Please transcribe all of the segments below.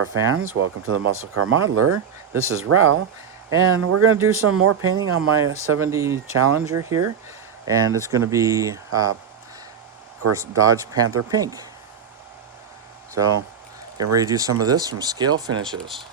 car fans, welcome to the Muscle Car Modeler. This is Ral, and we're going to do some more painting on my 70 Challenger here, and it's going to be, of course, Dodge Panther Pink. So, getting ready to do some of this from Scale Finishes.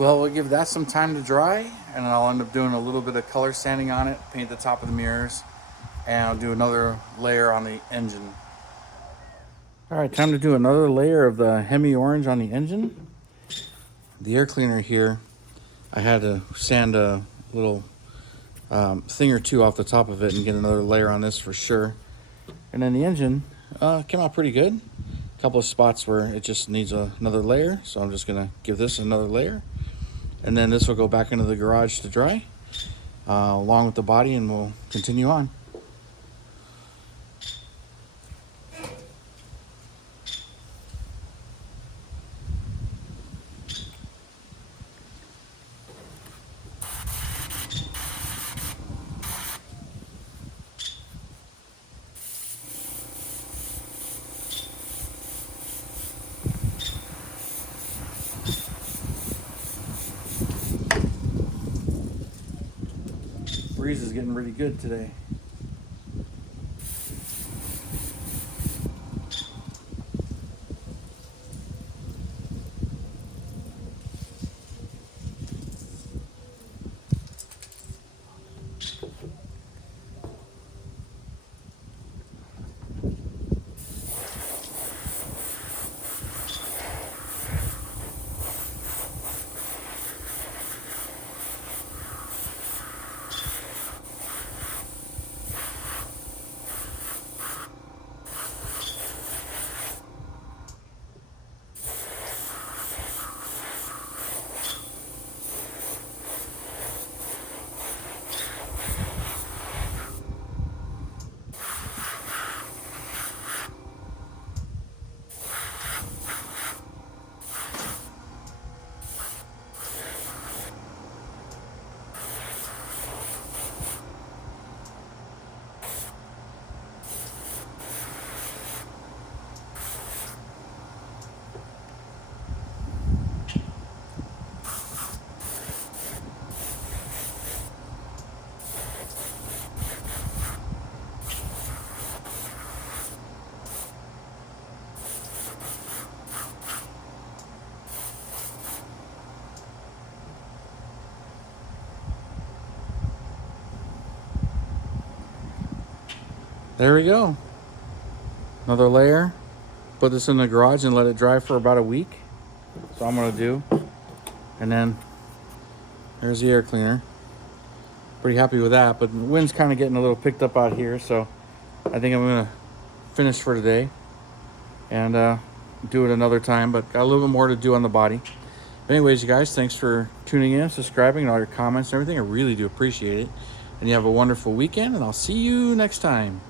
Well, we'll give that some time to dry, and I'll end up doing a little bit of color sanding on it, paint the top of the mirrors, and I'll do another layer on the engine. All right, time to do another layer of the Hemi orange on the engine. The air cleaner here, I had to sand a little thing or two off the top of it and get another layer on this for sure. And then the engine came out pretty good. A couple of spots where it just needs another layer, so I'm just gonna give this another layer. And then this will go back into the garage to dry, along with the body, and we'll continue on. Breeze is getting really good today. There we go. Another layer. Put this in the garage and let it dry for about a week. That's all I'm gonna do. And then there's the air cleaner. Pretty happy with that, but the wind's kind of getting a little picked up out here, so I think I'm gonna finish for today and do it another time, but got a little bit more to do on the body. But anyways, you guys, thanks for tuning in, subscribing, and all your comments and everything. I really do appreciate it. And you have a wonderful weekend, and I'll see you next time.